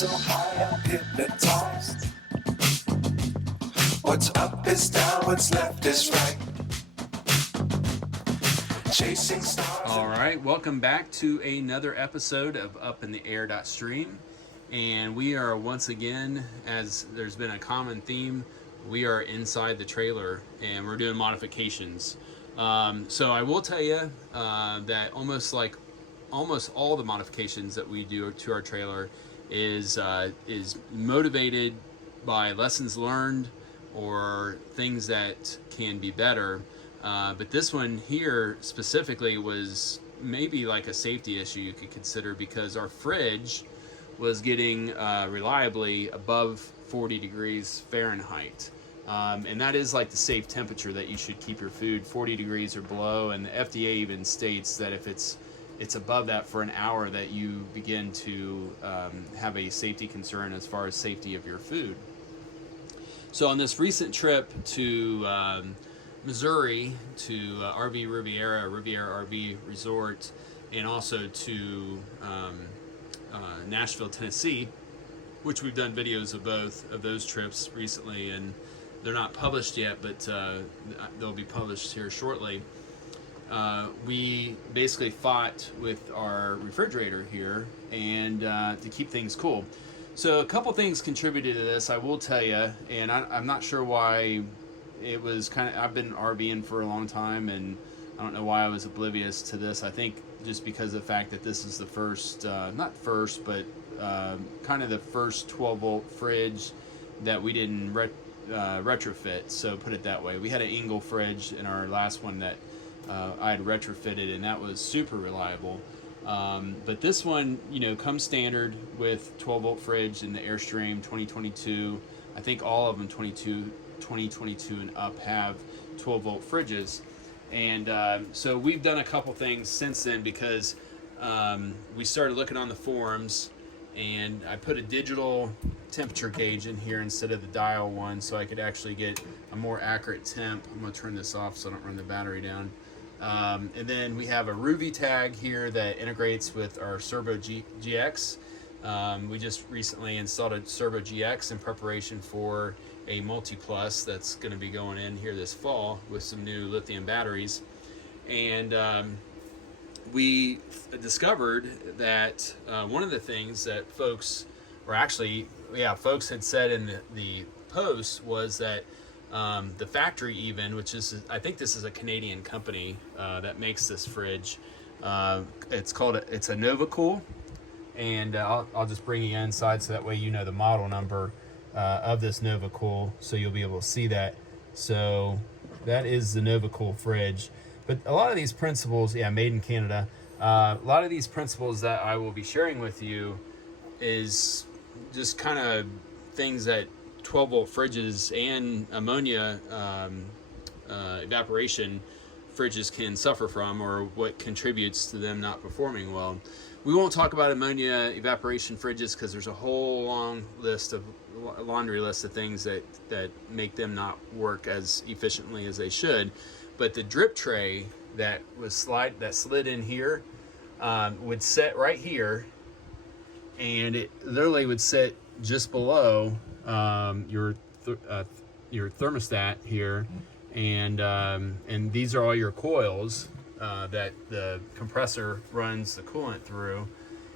so high I'm hypnotized. What's up is down, what's left is right. Chasing stars. All right, welcome back to another episode of UpintheAir.stream. And we are once again, as there's been a common theme, we are inside the trailer and we're doing modifications. So I will tell you that almost all the modifications that we do to our trailer is motivated by lessons learned or things that can be better. But this one here specifically was maybe like a safety issue you could consider, because our fridge was getting reliably above 40 degrees Fahrenheit. And that is like the safe temperature that you should keep your food, 40 degrees or below. And the FDA even states that if it's above that for an hour, that you begin to have a safety concern as far as safety of your food. So on this recent trip to Missouri, to RV Riviera RV Resort, and also to Nashville, Tennessee, which we've done videos of both of those trips recently, and they're not published yet, but they'll be published here shortly. We basically fought with our refrigerator here and to keep things cool. So a couple things contributed to this, I will tell you, and I'm not sure why. It was I've been RVing for a long time, and I don't know why I was oblivious to this. I think just because of the fact that this is the first, not first, but kind of the first 12-volt fridge that we didn't retrofit, so put it that way. We had an Engel fridge in our last one that I had retrofitted, and that was super reliable. But this one, comes standard with 12-volt fridge in the Airstream 2022. I think all of them 2022 and up have 12-volt fridges. And so we've done a couple things since then, because we started looking on the forums, and I put a digital temperature gauge in here instead of the dial one, so I could actually get a more accurate temp. I'm going to turn this off so I don't run the battery down. And then we have a Ruby tag here that integrates with our Servo GX. We just recently installed a Servo GX in preparation for a Multi-Plus that's going to be going in here this fall with some new lithium batteries. And we discovered that one of the things that folks had said in the post was that the factory even, which is, I think this is a Canadian company that makes this fridge. It's a Novacool, and I'll just bring you inside so that way you know the model number of this Novacool, so you'll be able to see that. So that is the Novacool fridge. But a lot of these principles, made in Canada. A lot of these principles that I will be sharing with you is just kind of things that 12-volt fridges and ammonia evaporation fridges can suffer from, or what contributes to them not performing well. We won't talk about ammonia evaporation fridges because there's a whole laundry list of things that make them not work as efficiently as they should. But the drip tray that slid in here would sit right here, and it literally would sit just below your thermostat here, and these are all your coils that the compressor runs the coolant through.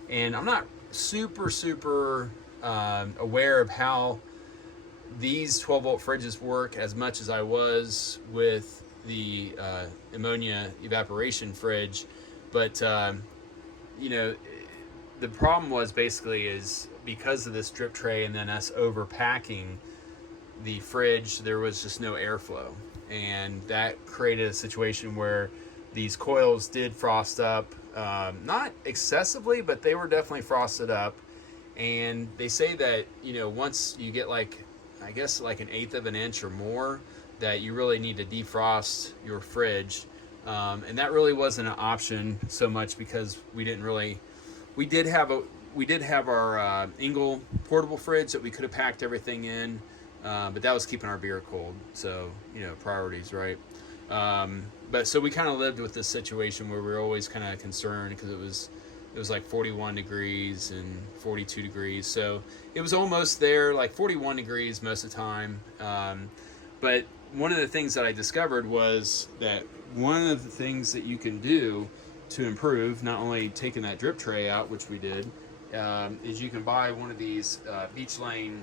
And I'm not super aware of how these 12-volt fridges work as much as I was with the ammonia evaporation fridge, but the problem was basically is because of this drip tray and then us overpacking the fridge, there was just no airflow, and that created a situation where these coils did frost up, not excessively, but they were definitely frosted up. And they say that once you get like an 1/8 of an inch or more, that you really need to defrost your fridge, and that really wasn't an option so much because we did have our Engel portable fridge that we could have packed everything in, but that was keeping our beer cold. So priorities, right? But so we kind of lived with this situation where we were always kind of concerned because it was it was like 41 degrees and 42 degrees. So it was almost there, like 41 degrees most of the time. But one of the things that I discovered was that one of the things that you can do to improve, not only taking that drip tray out, which we did, is you can buy one of these Beechlane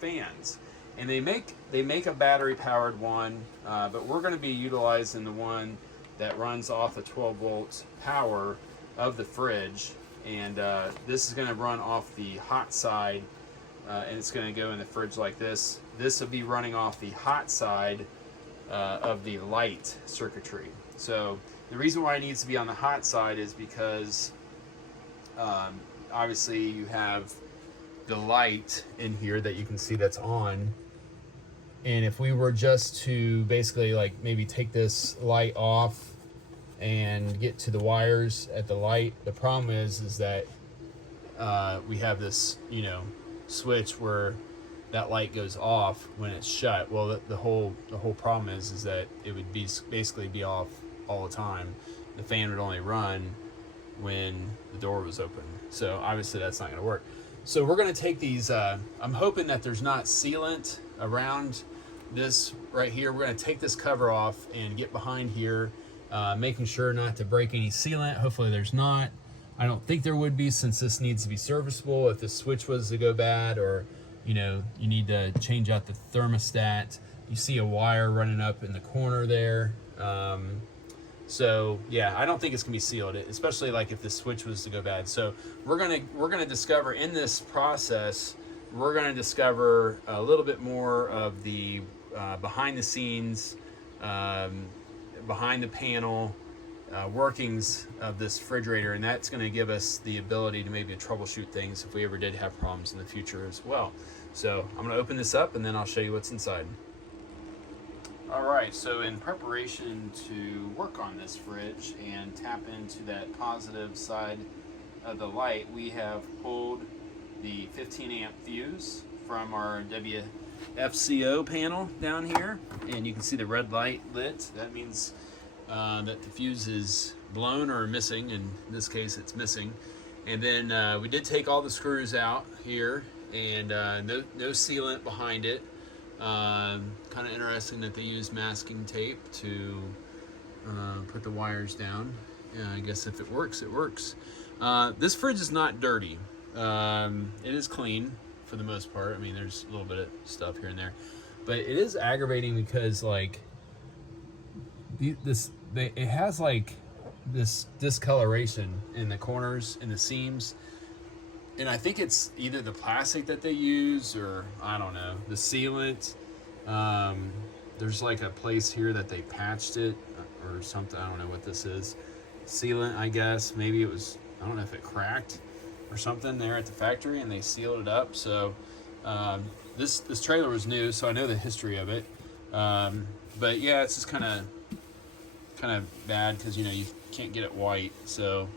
fans. And they make a battery powered one, but we're going to be utilizing the one that runs off the 12 volts power of the fridge, and this is going to run off the hot side, and it's going to go in the fridge like this. This will be running off the hot side of the light circuitry. So the reason why it needs to be on the hot side is because obviously you have the light in here that you can see that's on. And if we were just to basically like maybe take this light off and get to the wires at the light, the problem is that we have this, you know, switch where that light goes off when it's shut. Well, the whole problem is that it would be basically be off all the time. The fan would only run when the door was open. So obviously that's not going to work. So we're going to take these, I'm hoping that there's not sealant around this right here. We're going to take this cover off and get behind here, making sure not to break any sealant. Hopefully there's not. I don't think there would be, since this needs to be serviceable. If the switch was to go bad, or you know, you need to change out the thermostat. You see a wire running up in the corner there. So yeah, I don't think it's gonna be sealed, especially like if the switch was to go bad. So we're gonna discover in this process, we're gonna discover a little bit more of the behind the scenes, behind the panel workings of this refrigerator, and that's going to give us the ability to maybe troubleshoot things if we ever did have problems in the future as well. So I'm going to open this up and then I'll show you what's inside. Alright, so in preparation to work on this fridge and tap into that positive side of the light, we have pulled the 15 amp fuse from our WFCO panel down here, and you can see the red light lit. That means that the fuse is blown or missing. In this case it's missing. And then we did take all the screws out here, and no sealant behind it. Kind of interesting that they use masking tape to put the wires down. I guess if it works, it works. This fridge is not dirty. It is clean for the most part. I mean, there's a little bit of stuff here and there, but it is aggravating because like it has like this discoloration in the corners and the seams, and I think it's either the plastic that they use, or I don't know, the sealant. There's like a place here that they patched it or something. I don't know what this is. Sealant, I guess. Maybe it was, I don't know if it cracked or something there at the factory and they sealed it up. So this trailer was new, so I know the history of it. But yeah, it's just kind of bad because, you know, you can't get it white. So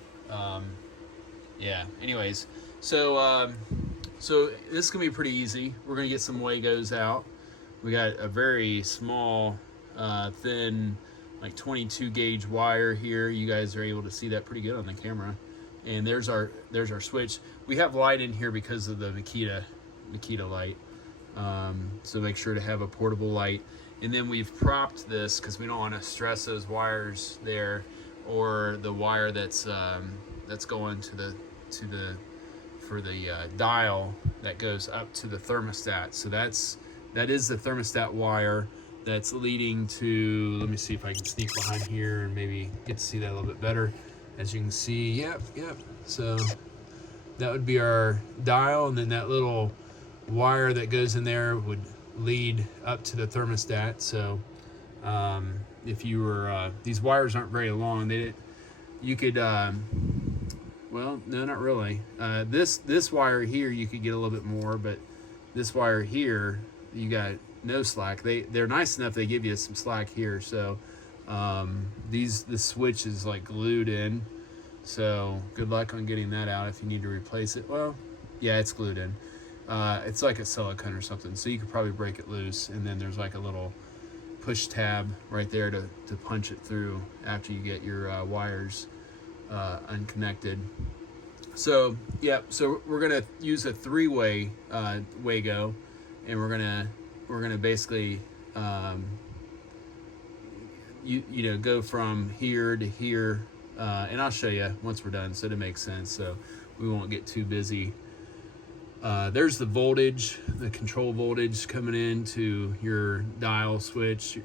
yeah, anyways, so this is gonna be pretty easy. We're gonna get some Wagos out. We got a very small thin, like 22 gauge wire here. You guys are able to see that pretty good on the camera. And there's our switch. We have light in here because of the Makita light. So make sure to have a portable light. And then we've propped this because we don't want to stress those wires there, or the wire that's going for the dial that goes up to the thermostat. So that is the thermostat wire that's leading to, let me see if I can sneak behind here and maybe get to see that a little bit better. As you can see, yep. So that would be our dial, and then that little wire that goes in there would lead up to the thermostat. So if you were, these wires aren't very long. You could, well, no, not really. This wire here, you could get a little bit more, but this wire here, you got no slack. They're nice enough. They give you some slack here. So the switch is like glued in. So good luck on getting that out if you need to replace it. Well, yeah, it's glued in. It's like a silicone or something, so you could probably break it loose, and then there's like a little push tab right there to punch it through after you get your wires unconnected. So yeah, so we're gonna use a three-way Wago, and we're gonna basically you know, go from here to here, and I'll show you once we're done, so it makes sense. So we won't get too busy. There's the voltage, the control voltage coming into your dial switch,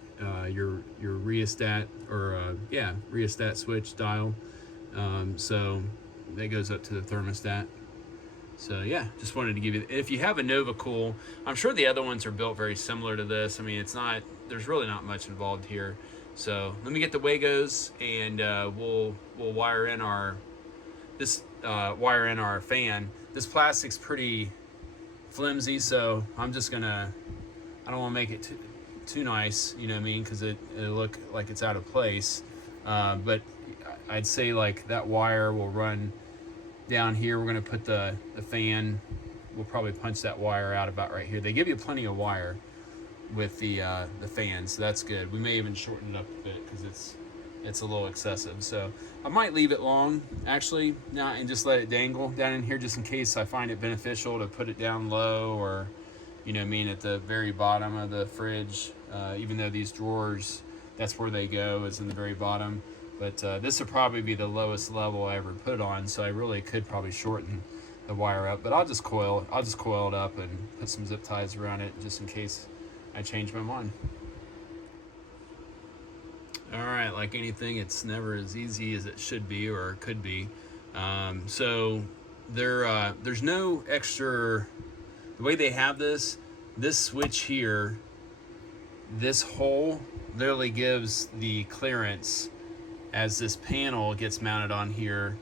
your rheostat, or rheostat switch dial. So that goes up to the thermostat. So yeah, just wanted to give you, if you have a Novacool, I'm sure the other ones are built very similar to this. I mean, it's not, there's really not much involved here. So let me get the Wagos, and we'll wire in our fan. This plastic's pretty flimsy, so I'm just gonna, I don't want to make it too nice, you know what I mean, because it'll look like it's out of place. But I'd say like that wire will run down here. We're gonna put the fan, we'll probably punch that wire out about right here. They give you plenty of wire with the fan, so that's good. We may even shorten it up a bit because it's a little excessive. So I might leave it long actually now and just let it dangle down in here, just in case I find it beneficial to put it down low, or you know what I mean, at the very bottom of the fridge, even though these drawers, that's where they go, is in the very bottom. But this would probably be the lowest level I ever put it on, so I really could probably shorten the wire up. But I'll just coil it up and put some zip ties around it just in case I change my mind. All right, like anything, it's never as easy as it should be or could be. So there's no extra, the way they have this switch here, this hole literally gives the clearance as this panel gets mounted on here.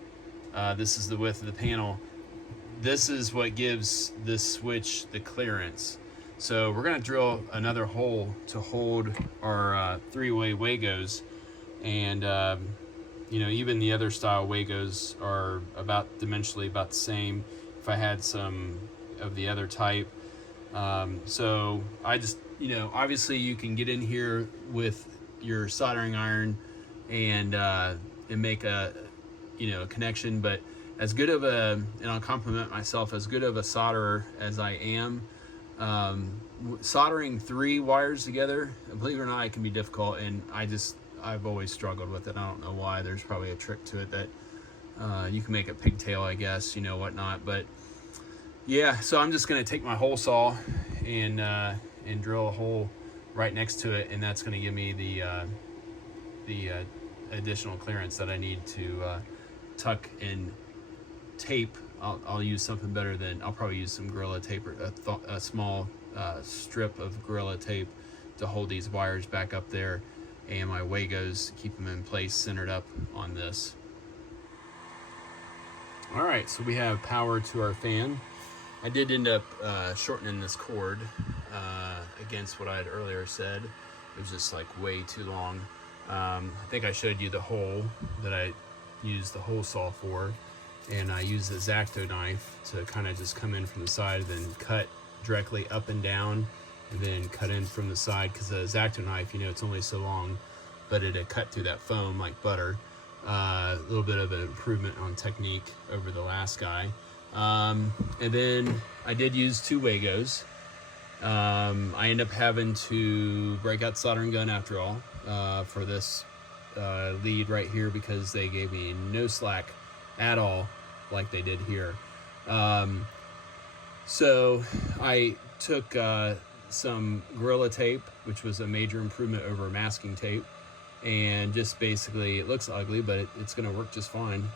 This is the width of the panel. This is what gives this switch the clearance. So we're gonna drill another hole to hold our three-way Wagos, and you know, even the other style Wagos are dimensionally about the same. If I had some of the other type, so I just, you know, obviously you can get in here with your soldering iron and make a, you know, a connection. But as good of a, and I'll compliment myself, as good of a solderer as I am, soldering three wires together, believe it or not, it can be difficult, and I've always struggled with it. I don't know why. There's probably a trick to it that you can make a pigtail, I guess, you know, whatnot. But yeah, so I'm just gonna take my hole saw and drill a hole right next to it, and that's gonna give me the additional clearance that I need to tuck and tape. I'll use something better than, I'll probably use some Gorilla tape, or a small strip of Gorilla tape to hold these wires back up there, and my Wagos, keep them in place, centered up on this. All right, so we have power to our fan. I did end up shortening this cord against what I had earlier said. It was just like way too long. I think I showed you the hole that I used the hole saw for, and I used the X-Acto knife to kind of just come in from the side, then cut directly up and down, and then cut in from the side, because the X-Acto knife, you know, it's only so long, but it had cut through that foam like butter. A little bit of an improvement on technique over the last guy. And then I did use two Wagos. I ended up having to break out the soldering gun after all, for this lead right here, because they gave me no slack at all like they did here. So I took some Gorilla tape, which was a major improvement over masking tape, and just basically, it looks ugly, but it's going to work just fine.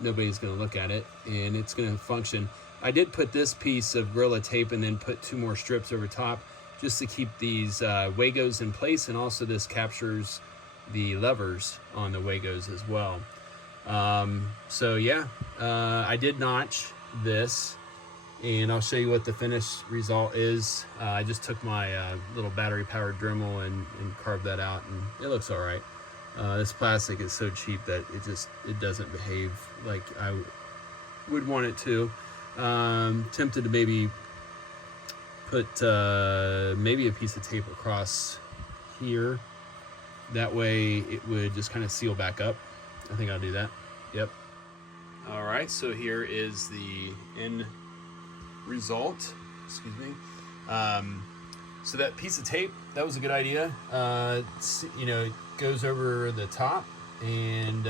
Nobody's going to look at it, and it's going to function. I did put this piece of Gorilla tape and then put two more strips over top just to keep these Wagos in place, and also this captures the levers on the Wagos as well. So yeah, I did notch this, and I'll show you what the finished result is. I just took my little battery powered Dremel and carved that out, and it looks all right. This plastic is so cheap that it doesn't behave like I would want it to. Tempted to maybe put maybe a piece of tape across here. That way it would just kind of seal back up. I think I'll do that. Yep. All right, so here is the end result. Excuse me. So that piece of tape, that was a good idea. You know, it goes over the top and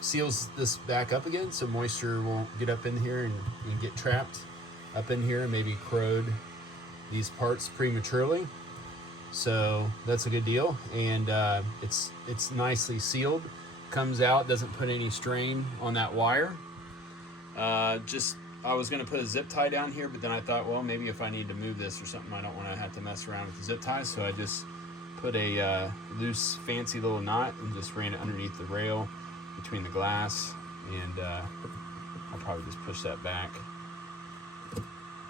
seals this back up again, so moisture won't get up in here and get trapped up in here and maybe corrode these parts prematurely. So that's a good deal, and it's nicely sealed. Comes out, doesn't put any strain on that wire. I was going to put a zip tie down here, but then I thought, well, maybe if I need to move this or something, I don't want to have to mess around with the zip ties, so I just put a loose, fancy little knot and just ran it underneath the rail between the glass, and I'll probably just push that back.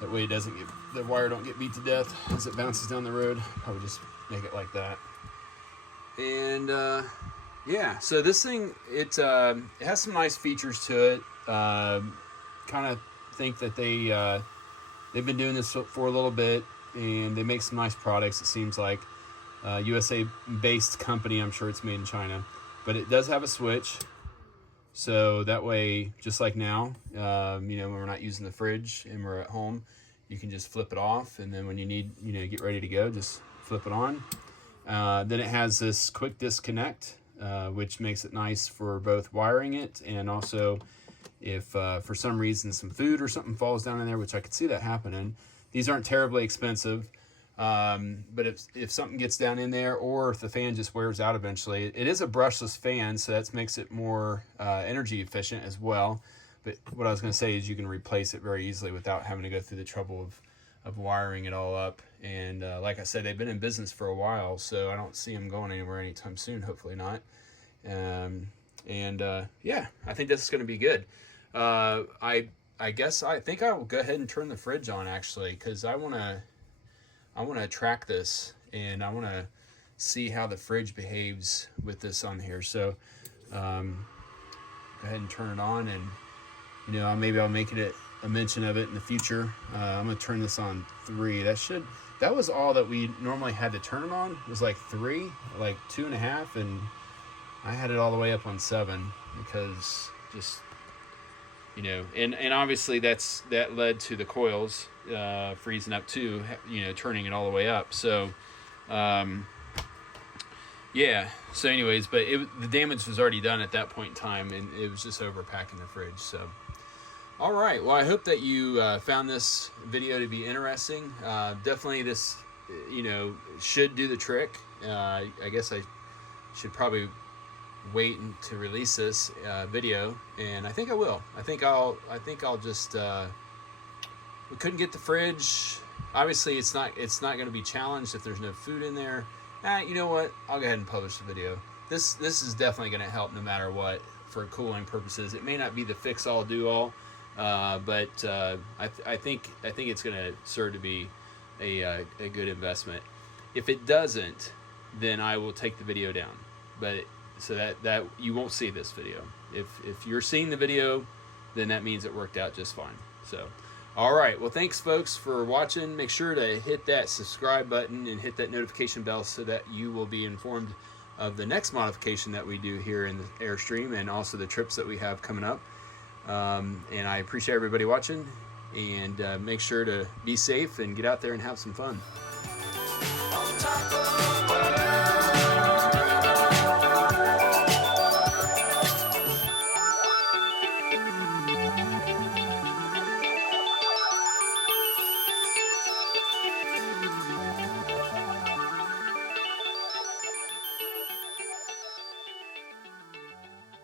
That way it doesn't get, the wire don't get beat to death as it bounces down the road. Probably just make it like that. And yeah, so this thing, it has some nice features to it. Kind of think that they've been doing this for a little bit, and they make some nice products. It seems like USA-based company. I'm sure it's made in China, but it does have a switch. So that way, just like now, you know, when we're not using the fridge and we're at home, you can just flip it off, and then when you need, you know, get ready to go, just flip it on. Then it has this quick disconnect, which makes it nice for both wiring it and also if for some reason some food or something falls down in there, which I could see that happening. These aren't terribly expensive, but if something gets down in there, or if the fan just wears out eventually, it is a brushless fan, so that makes it more energy efficient as well. But what I was going to say is you can replace it very easily without having to go through the trouble of wiring it all up. And like I said, they've been in business for a while, so I don't see them going anywhere anytime soon, hopefully not. Yeah, I think this is going to be good. I guess I think I will go ahead and turn the fridge on, actually, because I want to track this, and I want to see how the fridge behaves with this on here. So go ahead and turn it on, and you know, maybe I'll make it a mention of it in the future. I'm gonna turn this on 3. That was all that we normally had to turn it on. It was like 3, like 2.5, and I had it all the way up on 7 because just, you know, and obviously that led to the coils freezing up too, you know, turning it all the way up. So yeah, so anyways, but the damage was already done at that point in time, and it was just overpacking the fridge. So all right, well, I hope that you found this video to be interesting. Definitely this, you know, should do the trick. I guess I should probably wait to release this video, and I think I will. I think I'll just we couldn't get the fridge. Obviously it's not going to be challenged if there's no food in there. You know what, I'll go ahead and publish the video. This is definitely going to help no matter what for cooling purposes. It may not be the fix all do all, but I think it's going to serve to be a good investment. If it doesn't, then I will take the video down, but so that you won't see this video. If you're seeing the video, then that means it worked out just fine. So all right, well, thanks folks for watching. Make sure to hit that subscribe button and hit that notification bell so that you will be informed of the next modification that we do here in the Airstream, and also the trips that we have coming up. And I appreciate everybody watching, and make sure to be safe and get out there and have some fun.